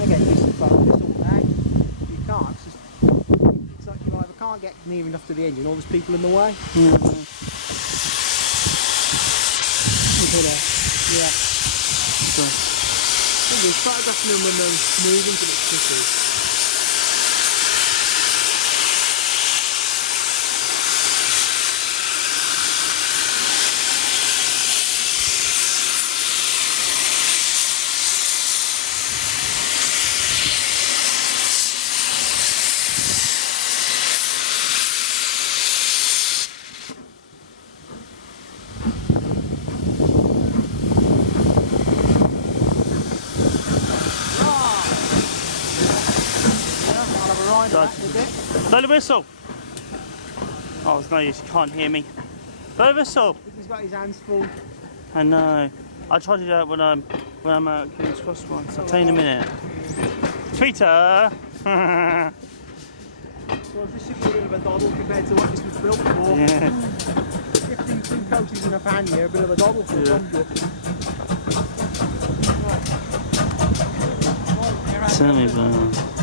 trying to get decent focus all day. You can't. It's like you either can't get near enough to the engine or there's people in the way. Yeah. Yeah. So. We're photographing them when they're moving to the tricky. Blow the whistle! Oh, it's no use, you can't hear me. Blow the whistle! He's got his hands full. I know. I tried to do that when I'm at King's Cross once. I'll tell you in a minute. Tweeter! So this should be a bit of a doddle compared to what this was built for. Yeah. 15 two coaches in a pan here, a bit of a doddle for Tell me about it.